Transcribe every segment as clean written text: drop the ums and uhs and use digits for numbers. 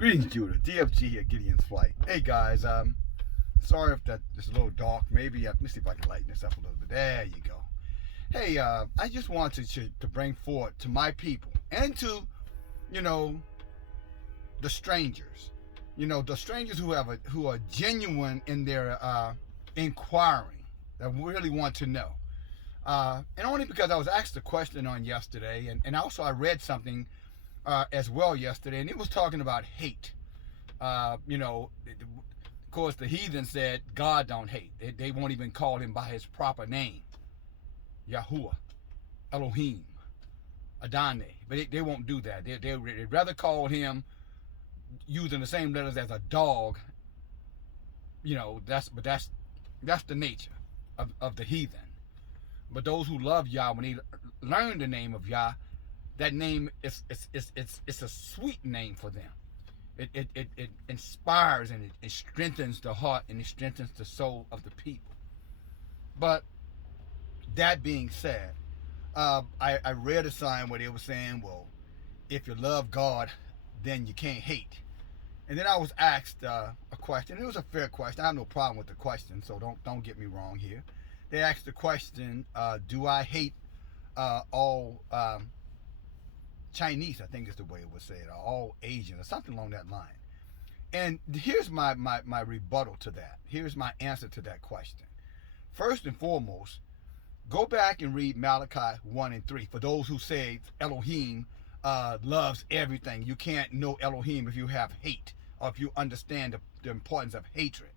Greetings, Judah. DFG here, Gideon's Flight. Hey guys, sorry if that is a little dark. Maybe let me see if I can lighten this up a little bit. There you go. Hey, I just wanted to bring forth to my people and to, the strangers. The strangers who are genuine in their inquiring, that really want to know. And only because I was asked a question on yesterday, and also I read something as well yesterday, and it was talking about hate. Of course, the heathen said God don't hate. They won't even call him by his proper name, Yahuwah, Elohim, Adonai. But they won't do that. They'd rather call him using the same letters as a dog. That's the nature of the heathen. But those who love Yah, when they learn the name of Yah, that name it's a sweet name for them. It inspires and it strengthens the heart and it strengthens the soul of the people. But that being said, I read a sign where they were saying, well, if you love God, then you can't hate. And then I was asked a question. It was a fair question. I have no problem with the question, so don't get me wrong here. They asked the question, do I hate all Chinese, I think is the way it was said, or all Asian, or something along that line. And here's my rebuttal to that. Here's my answer to that question. First and foremost, go back and read Malachi 1 and 3. For those who say Elohim loves everything. You can't know Elohim if you have hate, or if you understand the importance of hatred.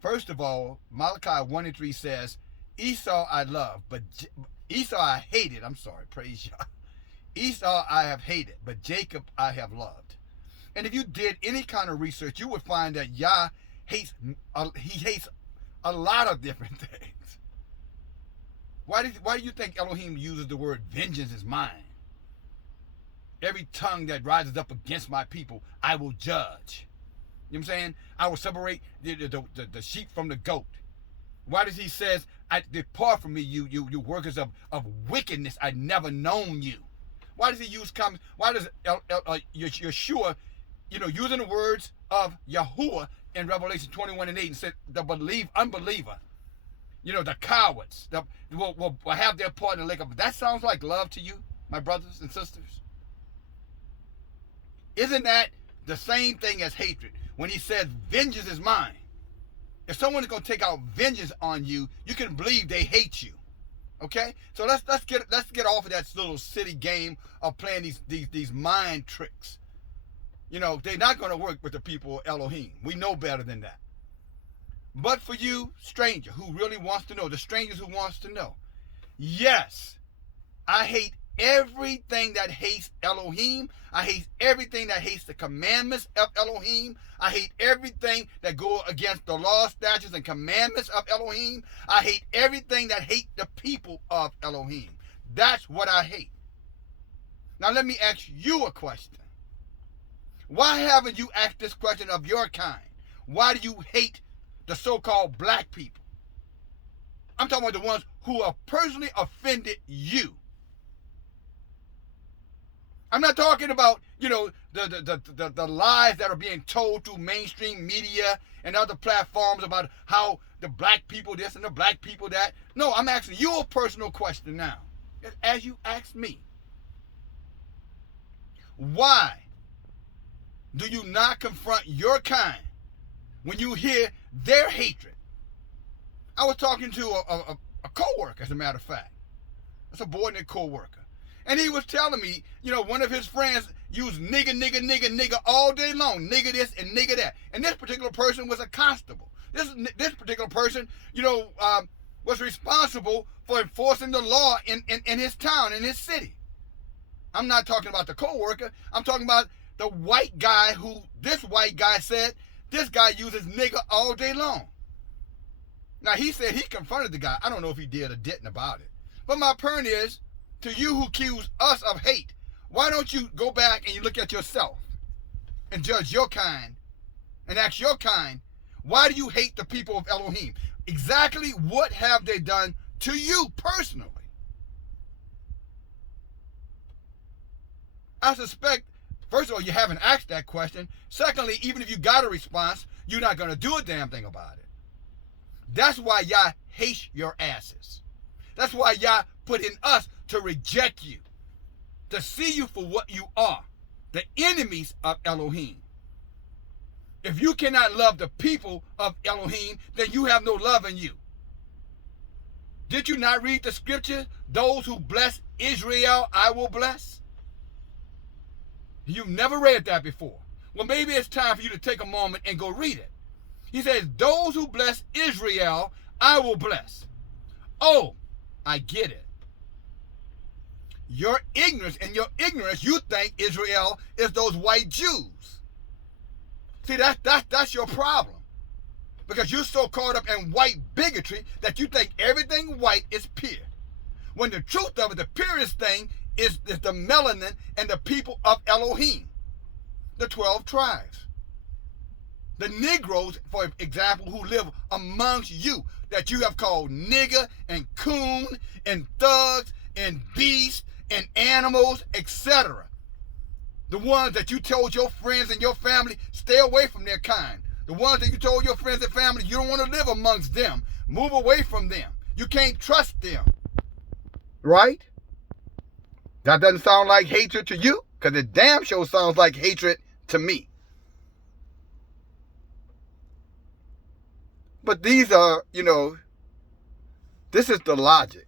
First of all, Malachi 1 and 3 says, Esau I love, but Esau I hated. I'm sorry, praise Yah. Esau I have hated, but Jacob I have loved. And if you did any kind of research, you would find that Yah hates a lot of different things. Why do you think Elohim uses the word vengeance is mine? Every tongue that rises up against my people, I will judge. You know what I'm saying? I will separate the sheep from the goat. Why does he says, depart from me, you workers of wickedness, I've never known you? Why does he use comments? Why does Yeshua, using the words of Yahuwah in Revelation 21 and 8 and said, the unbeliever, the cowards, will have their part in the lake of. That sounds like love to you, my brothers and sisters? Isn't that the same thing as hatred? When he says, vengeance is mine. If someone is going to take out vengeance on you, you can believe they hate you. Okay, so let's get off of that little silly game of playing these mind tricks. They're not going to work with the people of Elohim. We know better than that. But for you, stranger, who really wants to know, the strangers who wants to know, yes, I hate everything that hates Elohim. I hate everything that hates the commandments of Elohim. I hate everything that go against the law, statutes, and commandments of Elohim. I hate everything that hate the people of Elohim. That's what I hate. Now let me ask you a question. Why haven't you asked this question of your kind? Why do you hate the so-called black people? I'm talking about the ones who have personally offended you. I'm not talking about, the lies that are being told through mainstream media and other platforms about how the black people this and the black people that. No, I'm asking you a personal question now, as you asked me. Why do you not confront your kind when you hear their hatred? I was talking to a co-worker, as a matter of fact. A subordinate co-worker. And he was telling me, one of his friends used nigga all day long. Nigga this and nigga that. And this particular person was a constable. This particular person, was responsible for enforcing the law in his town, in his city. I'm not talking about the co-worker. I'm talking about the white guy who this white guy said, this guy uses nigga all day long. Now, he said he confronted the guy. I don't know if he did or didn't about it. But my point is, to you who accuse us of hate, why don't you go back and you look at yourself and judge your kind and ask your kind, why do you hate the people of Elohim? Exactly what have they done to you personally? I suspect First of all, you haven't asked that question. Secondly, even if you got a response, you're not going to do a damn thing about it. That's why Yah hates your asses. That's why Yah put in us to reject you, to see you for what you are, the enemies of Elohim. If you cannot love the people of Elohim, then you have no love in you. Did you not read the scripture? Those who bless Israel, I will bless. You've never read that before. Well, maybe it's time for you to take a moment and go read it. He says, those who bless Israel, I will bless. Oh, I get it. Your ignorance, you think Israel is those white Jews. See, that's your problem. Because you're so caught up in white bigotry that you think everything white is pure. When the truth of it, the purest thing is the melanin and the people of Elohim, the 12 tribes. The Negroes, for example, who live amongst you, that you have called nigger and coon and thugs and beast and animals, etc. The ones that you told your friends and your family, stay away from their kind. The ones that you told your friends and family, you don't want to live amongst them. Move away from them. You can't trust them. Right? That doesn't sound like hatred to you, because it damn sure sounds like hatred to me. But these are, this is the logic,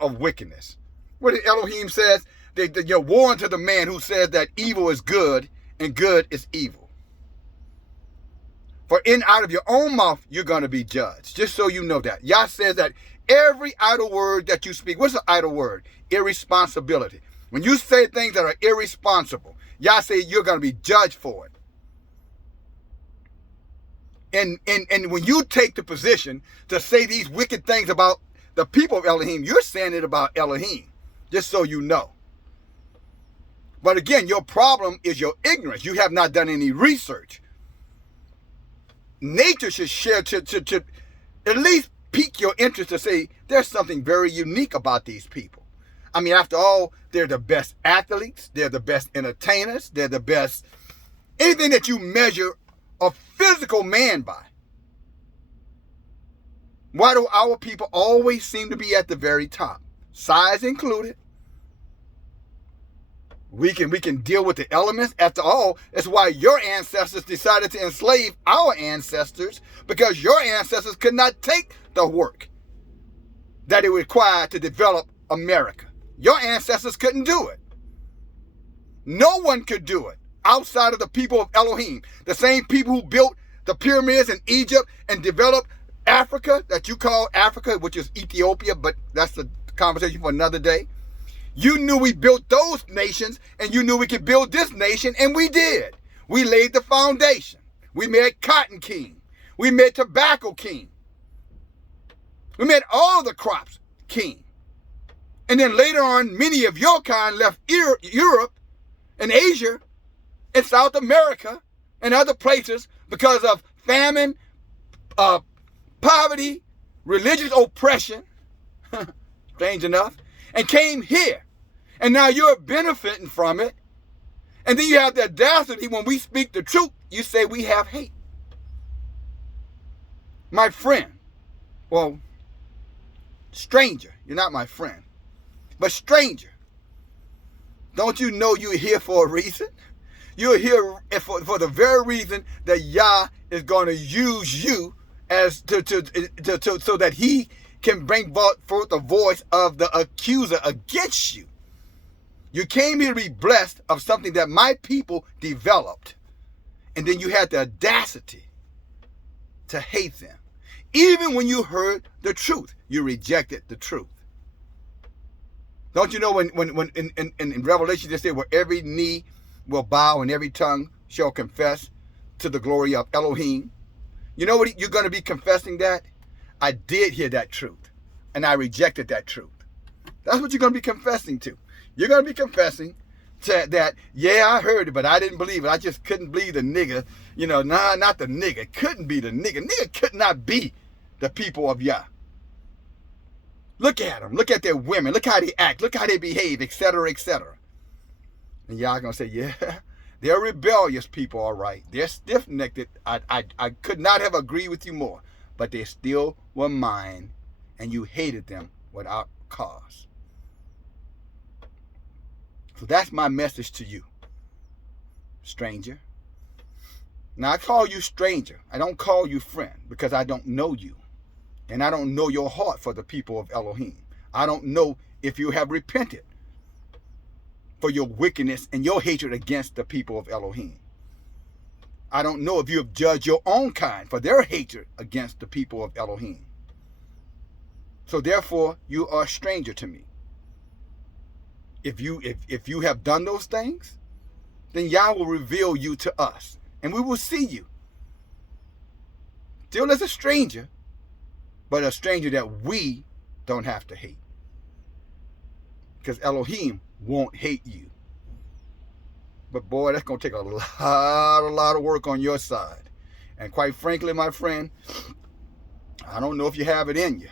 of wickedness. What Elohim says, you're warned to the man who says that evil is good and good is evil. For out of your own mouth, you're going to be judged. Just so you know that. Yah says that every idle word that you speak, what's an idle word? Irresponsibility. When you say things that are irresponsible, Yah says you're going to be judged for it. And when you take the position to say these wicked things about the people of Elohim, you're saying it about Elohim, just so you know. But again, your problem is your ignorance. You have not done any research. Nature should share to at least pique your interest to say there's something very unique about these people. I mean, after all, they're the best athletes. They're the best entertainers. They're the best, anything that you measure a physical man by. Why do our people always seem to be at the very top? Size included. We can deal with the elements. After all, that's why your ancestors decided to enslave our ancestors, because your ancestors could not take the work that it required to develop America. Your ancestors couldn't do it. No one could do it outside of the people of Elohim. The same people who built the pyramids in Egypt and developed Africa, that you call Africa, which is Ethiopia, but that's a conversation for another day. You knew we built those nations, and you knew we could build this nation, and we did. We laid the foundation. We made cotton king. We made tobacco king. We made all the crops king. And then later on, many of your kind left Europe and Asia and South America and other places because of famine, poverty, religious oppression, strange enough, and came here. And now you're benefiting from it. And then you have the audacity, when we speak the truth, you say we have hate. My friend, well, stranger, you're not my friend, but stranger, don't you know you're here for a reason? You're here for the very reason that Yah is going to use you as so that he can bring forth the voice of the accuser against you. You came here to be blessed of something that my people developed. And then you had the audacity to hate them. Even when you heard the truth, you rejected the truth. Don't you know when in Revelation they say, where every knee will bow and every tongue shall confess to the glory of Elohim? You know what you're going to be confessing that? I did hear that truth, and I rejected that truth. That's what you're going to be confessing to. You're going to be confessing to that, yeah, I heard it, but I didn't believe it. I just couldn't believe the nigger. Nah, not the nigger. It couldn't be the nigger. Nigger could not be the people of Yah. Look at them. Look at their women. Look how they act. Look how they behave, etc., etc. And y'all gonna say, yeah, they're rebellious people, all right. They're stiff-necked. I could not have agreed with you more. But they still were mine, and you hated them without cause. So that's my message to you, stranger. Now, I call you stranger. I don't call you friend because I don't know you. And I don't know your heart for the people of Elohim. I don't know if you have repented for your wickedness and your hatred against the people of Elohim. I don't know if you have judged your own kind for their hatred against the people of Elohim. So therefore, you are a stranger to me. If you have done those things, then Yah will reveal you to us, and we will see you. Still as a stranger, but a stranger that we don't have to hate. Because Elohim won't hate you. But boy, that's going to take a lot of work on your side. And quite frankly, my friend, I don't know if you have it in you.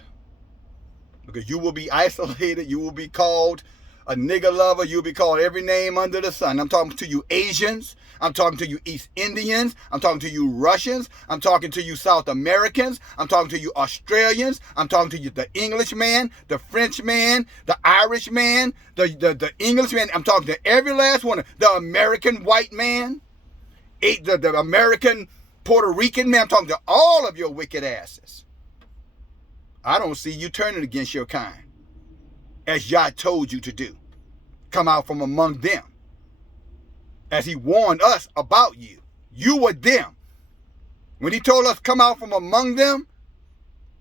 Because you will be isolated. You will be called a nigger lover. You'll be called every name under the sun. I'm talking to you Asians. I'm talking to you East Indians. I'm talking to you Russians. I'm talking to you South Americans. I'm talking to you Australians. I'm talking to you the Englishman, the Frenchman, the Irishman, the Englishman. I'm talking to every last one. The American white man, the American Puerto Rican man. I'm talking to all of your wicked asses. I don't see you turning against your kind, as Yah told you to do. Come out from among them. As he warned us about you. You were them. When he told us come out from among them,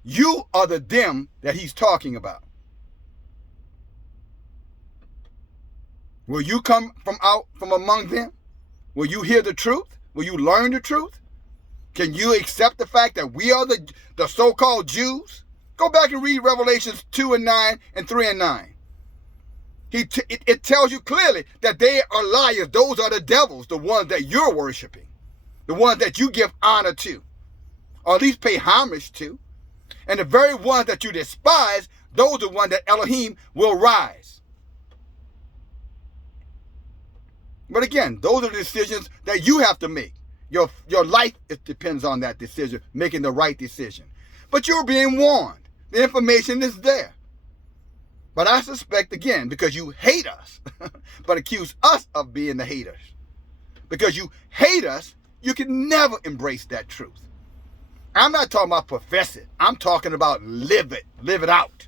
you are the them that he's talking about. Will you come from out from among them? Will you hear the truth? Will you learn the truth? Can you accept the fact that we are the so-called Jews? Go back and read Revelations 2:9 and 3:9. It tells you clearly that they are liars. Those are the devils, the ones that you're worshiping, the ones that you give honor to, or at least pay homage to. And the very ones that you despise, those are the ones that Elohim will rise. But again, those are the decisions that you have to make. Your life, it depends on that decision, making the right decision. But you're being warned. The information is there. But I suspect, again, because you hate us, but accuse us of being the haters. Because you hate us, you can never embrace that truth. I'm not talking about profess it. I'm talking about live it. Live it out.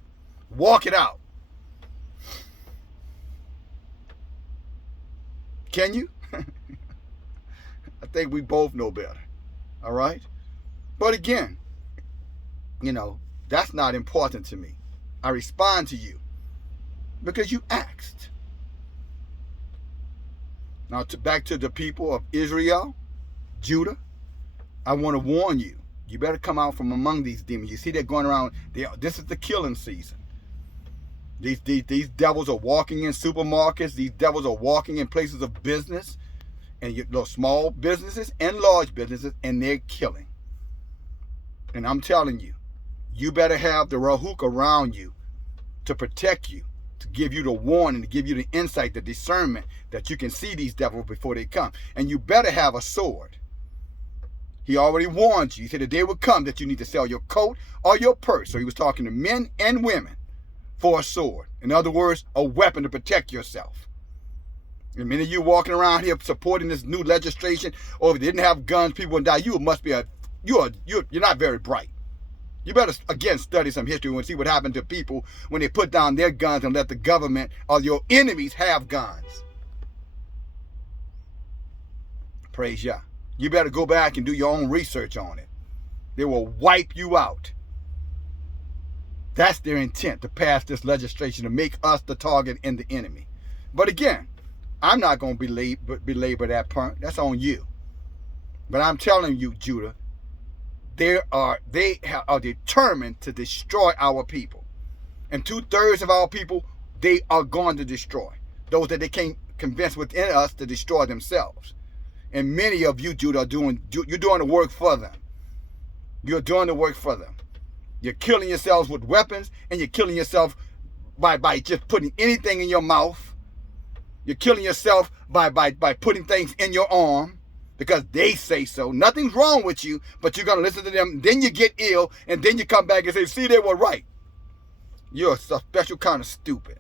Walk it out. Can you? I think we both know better. All right? But again, that's not important to me. I respond to you because you asked. Now, back to the people of Israel, Judah, I want to warn you. You better come out from among these demons. You see they're going around. This is the killing season. These devils are walking in supermarkets. These devils are walking in places of business, and small businesses and large businesses, and they're killing. And I'm telling you, you better have the Rahuk around you to protect you, to give you the warning, to give you the insight, the discernment that you can see these devils before they come. And you better have a sword. He already warned you. He said the day would come that you need to sell your coat or your purse. So he was talking to men and women for a sword. In other words, a weapon to protect yourself. And many of you walking around here supporting this new legislation, or if you didn't have guns, people would die. You're not very bright. You better, again, study some history and see what happened to people when they put down their guns and let the government or your enemies have guns. Praise Yah. You better go back and do your own research on it. They will wipe you out. That's their intent, to pass this legislation, to make us the target and the enemy. But again, I'm not going to belabor that point. That's on you. But I'm telling you, Judah, they are determined to destroy our people. And 2/3 of our people, they are going to destroy. Those that they can't convince within us to destroy themselves. And many of you, Judah, you're doing the work for them. You're doing the work for them. You're killing yourselves with weapons, and you're killing yourself by just putting anything in your mouth. You're killing yourself by putting things in your arm because they say so. Nothing's wrong with you, but you're going to listen to them. Then you get ill, and then you come back and say, see, they were right. You're a special kind of stupid.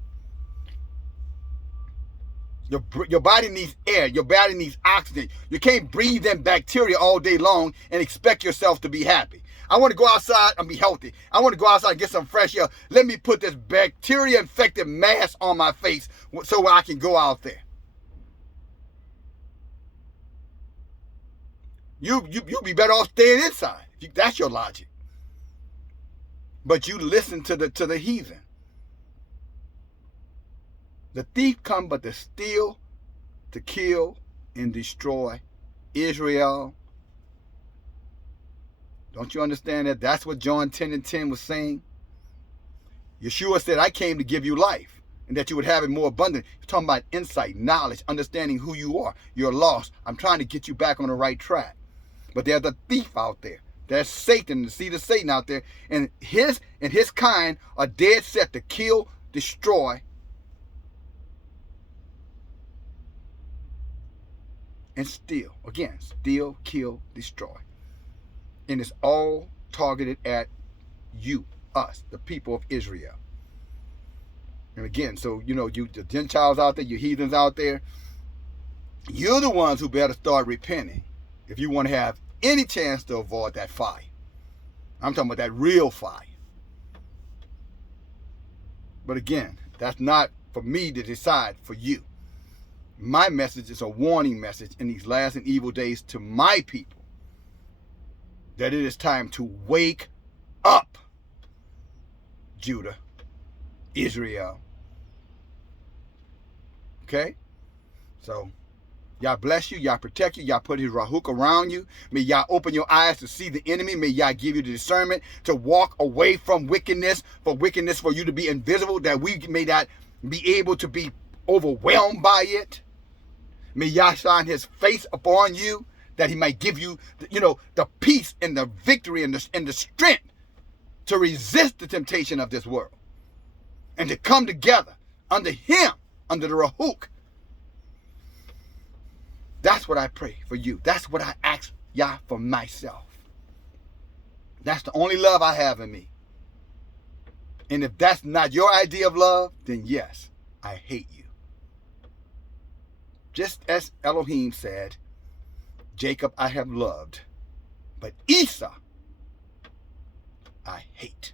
Your body needs air. Your body needs oxygen. You can't breathe in bacteria all day long and expect yourself to be happy. I want to go outside and be healthy. I want to go outside and get some fresh air. Let me put this bacteria-infected mask on my face so I can go out there. You'll be better off staying inside. That's your logic. But you listen to the heathen. The thief come but to steal, to kill, and destroy. Israel. Don't you understand that? That's what John 10:10 was saying. Yeshua said, I came to give you life, and that you would have it more abundant. He's talking about insight, knowledge, understanding who you are. You're lost. I'm trying to get you back on the right track. But there's a thief out there. There's Satan, the seed of Satan out there. And his kind are dead set to kill, destroy, and steal. Again, steal, kill, destroy. And it's all targeted at you, us, the people of Israel. And again, so, you, the Gentiles out there, you heathens out there, you're the ones who better start repenting if you want to have any chance to avoid that fire. I'm talking about that real fire. But again, that's not for me to decide for you. My message is a warning message in these last and evil days to my people, that it is time to wake up, Judah, Israel. Okay? So, Yah bless you, Yah protect you, Yah put his Rahuk around you. May Yah open your eyes to see the enemy. May Yah give you the discernment to walk away from wickedness for you to be invisible, that we may not be able to be overwhelmed by it. May Yah shine his face upon you, that he might give you, the peace and the victory and the strength to resist the temptation of this world. And to come together under him, under the Rahuk. That's what I pray for you. That's what I ask Yah for myself. That's the only love I have in me. And if that's not your idea of love, then yes, I hate you. Just as Elohim said, Jacob I have loved, but Esau I hate.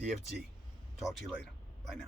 DFG. Talk to you later. Bye now.